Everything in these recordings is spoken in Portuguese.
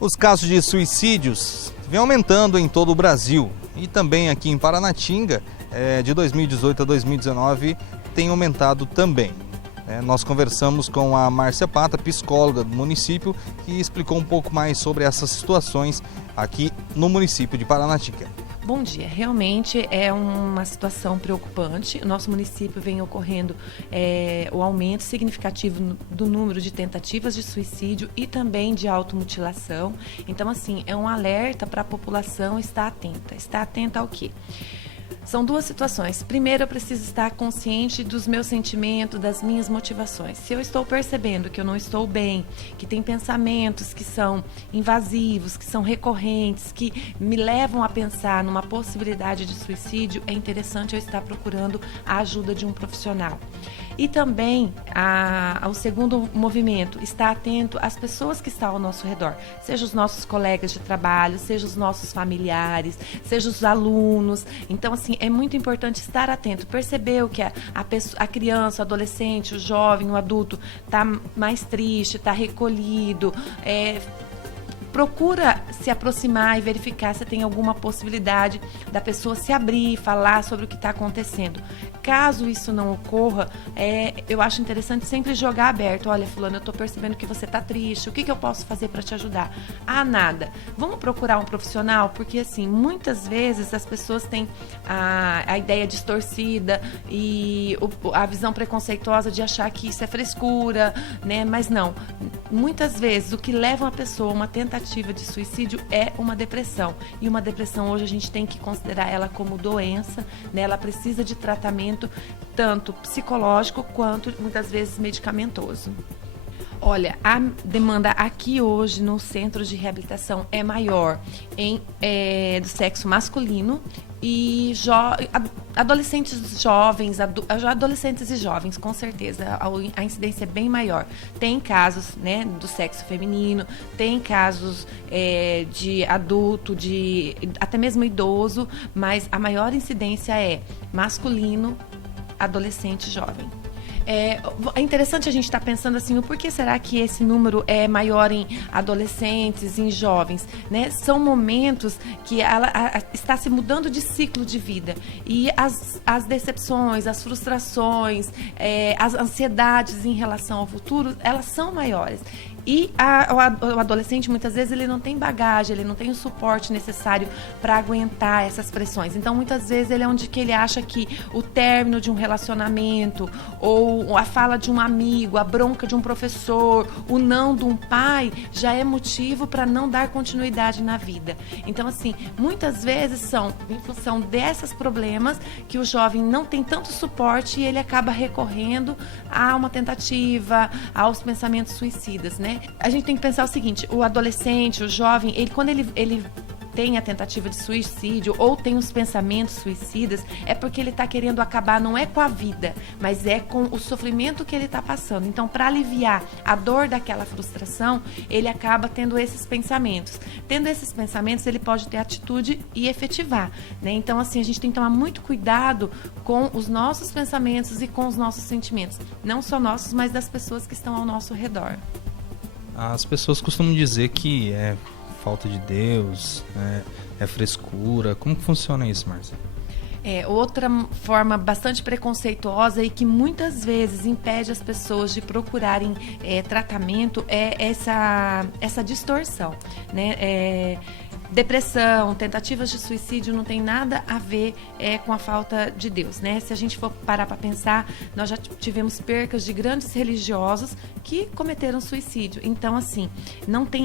Os casos de suicídios vêm aumentando em todo o Brasil e também aqui em Paranatinga, de 2018 a 2019, tem aumentado também. Nós conversamos com a Márcia Pata, psicóloga do município, que explicou um pouco mais sobre essas situações aqui no município de Paranatinga. Bom dia, realmente é uma situação preocupante. O nosso município vem ocorrendo o aumento significativo do número de tentativas de suicídio e também de automutilação. Então, assim, é um alerta para a população estar atenta. Estar atenta ao quê? São duas situações. Primeiro, eu preciso estar consciente dos meus sentimentos, das minhas motivações. Se eu estou percebendo que eu não estou bem, que tem pensamentos que são invasivos, que são recorrentes, que me levam a pensar numa possibilidade de suicídio, é interessante eu estar procurando a ajuda de um profissional. E também, ao segundo movimento, estar atento às pessoas que estão ao nosso redor, seja os nossos colegas de trabalho, seja os nossos familiares, seja os alunos. Então, assim, é muito importante estar atento, perceber o que a criança, o adolescente, o jovem, o adulto está mais triste, está recolhido, procura se aproximar e verificar se tem alguma possibilidade da pessoa se abrir, falar sobre o que está acontecendo. Caso isso não ocorra, eu acho interessante sempre jogar aberto. Olha, fulano, eu estou percebendo que você está triste, o que eu posso fazer para te ajudar? Ah, nada. Vamos procurar um profissional? Porque, assim, muitas vezes as pessoas têm a ideia distorcida e a visão preconceituosa de achar que isso é frescura, né? Mas não. Muitas vezes o que leva uma pessoa a uma tentativa de suicídio é uma depressão. E uma depressão hoje a gente tem que considerar ela como doença, né? Ela precisa de tratamento tanto psicológico quanto muitas vezes medicamentoso. Olha, a demanda aqui hoje no centro de reabilitação é maior do sexo masculino e adolescentes jovens, adolescentes e jovens, com certeza, a incidência é bem maior. Tem casos, né, do sexo feminino, tem casos de adulto, de até mesmo idoso, mas a maior incidência é masculino, adolescente, jovem. É interessante a gente estar pensando assim, o porquê será que esse número é maior em adolescentes, em jovens, né? São momentos que ela está se mudando de ciclo de vida e as decepções, as frustrações, as ansiedades em relação ao futuro, elas são maiores. E o adolescente, muitas vezes, ele não tem bagagem, ele não tem o suporte necessário para aguentar essas pressões. Então, muitas vezes, ele é onde que ele acha que o término de um relacionamento, ou a fala de um amigo, a bronca de um professor, o não de um pai, já é motivo para não dar continuidade na vida. Então, assim, muitas vezes são em função desses problemas que o jovem não tem tanto suporte e ele acaba recorrendo a uma tentativa, aos pensamentos suicidas, né? A gente tem que pensar o seguinte, o adolescente, o jovem, quando ele tem a tentativa de suicídio ou tem os pensamentos suicidas, é porque ele está querendo acabar, não é com a vida, mas é com o sofrimento que ele está passando. Então, para aliviar a dor daquela frustração, ele acaba tendo esses pensamentos. Tendo esses pensamentos, ele pode ter atitude e efetivar, né? Então, assim, a gente tem que tomar muito cuidado com os nossos pensamentos e com os nossos sentimentos. Não só nossos, mas das pessoas que estão ao nosso redor. As pessoas costumam dizer que é falta de Deus, é frescura. Como que funciona isso, Márcia? Outra forma bastante preconceituosa e que muitas vezes impede as pessoas de procurarem tratamento é essa distorção, né? Depressão, tentativas de suicídio não tem nada a ver com a falta de Deus, né? Se a gente for parar para pensar, nós já tivemos percas de grandes religiosos que cometeram suicídio. Então, assim,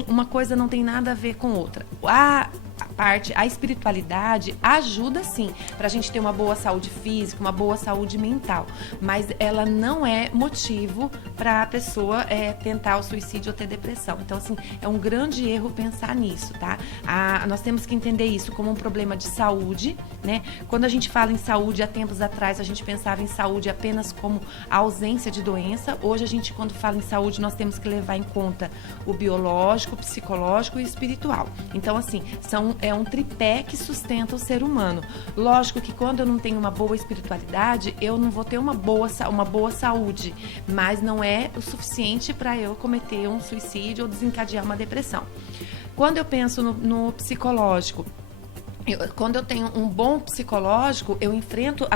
uma coisa não tem nada a ver com outra. A espiritualidade ajuda sim para a gente ter uma boa saúde física, uma boa saúde mental, mas ela não é motivo para a pessoa tentar o suicídio ou ter depressão. Então, assim, é um grande erro pensar nisso, tá? Nós temos que entender isso como um problema de saúde, né? Quando a gente fala em saúde, há tempos atrás a gente pensava em saúde apenas como a ausência de doença. Hoje a gente, quando fala em saúde, nós temos que levar em conta o biológico, o psicológico e o espiritual. Então, assim, é um tripé que sustenta o ser humano. Lógico que quando eu não tenho uma boa espiritualidade, eu não vou ter uma boa saúde, mas não é o suficiente para eu cometer um suicídio ou desencadear uma depressão. Quando eu penso no psicológico, quando eu tenho um bom psicológico, eu enfrento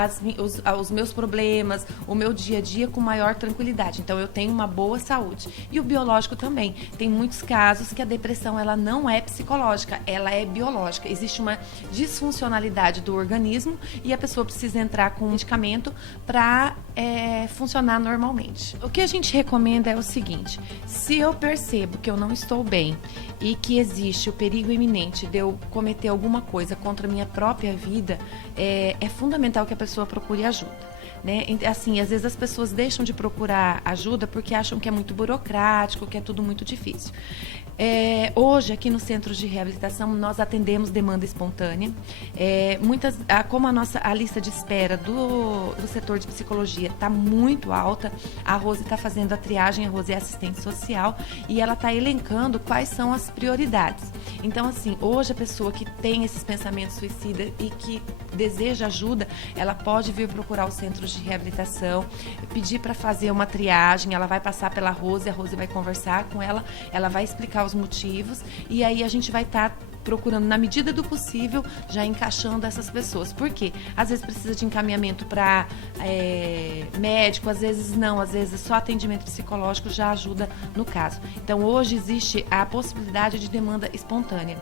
os meus problemas, o meu dia a dia com maior tranquilidade. Então, eu tenho uma boa saúde. E o biológico também. Tem muitos casos que a depressão ela não é psicológica, ela é biológica. Existe uma disfuncionalidade do organismo e a pessoa precisa entrar com um medicamento para funcionar normalmente. O que a gente recomenda é o seguinte: se eu percebo que eu não estou bem e que existe o perigo iminente de eu cometer alguma coisa contra a minha própria vida, é fundamental que a pessoa procure ajuda. Né? Assim, às vezes as pessoas deixam de procurar ajuda porque acham que é muito burocrático, que é tudo muito difícil. Hoje, aqui no Centro de Reabilitação, nós atendemos demanda espontânea. Como a lista de espera do setor de psicologia está muito alta, a Rose está fazendo a triagem, a Rose é assistente social, e ela está elencando quais são as prioridades. Então, assim, hoje a pessoa que tem esses pensamentos suicidas e que deseja ajuda, ela pode vir procurar o Centro de Reabilitação, pedir para fazer uma triagem, ela vai passar pela Rose, a Rose vai conversar com ela, ela vai explicar os motivos, e aí a gente vai estar procurando, na medida do possível, já encaixando essas pessoas. Por quê? Às vezes precisa de encaminhamento para médico, às vezes não, às vezes só atendimento psicológico já ajuda no caso. Então, hoje existe a possibilidade de demanda espontânea.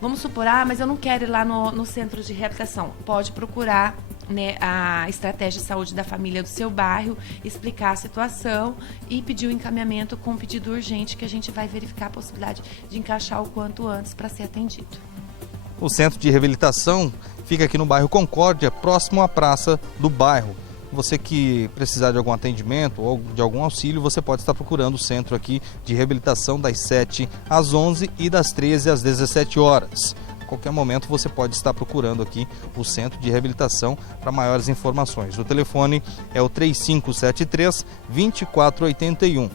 Vamos supor, mas eu não quero ir lá no centro de reabilitação. Pode procurar, né, a estratégia de saúde da família do seu bairro, explicar a situação e pedir o encaminhamento com um pedido urgente, que a gente vai verificar a possibilidade de encaixar o quanto antes para ser atendido. O Centro de Reabilitação fica aqui no bairro Concórdia, próximo à praça do bairro. Você que precisar de algum atendimento ou de algum auxílio, você pode estar procurando o centro aqui de reabilitação das 7 às 11 e das 13 às 17 horas. A qualquer momento você pode estar procurando aqui o Centro de Reabilitação para maiores informações. O telefone é o 3573-2481.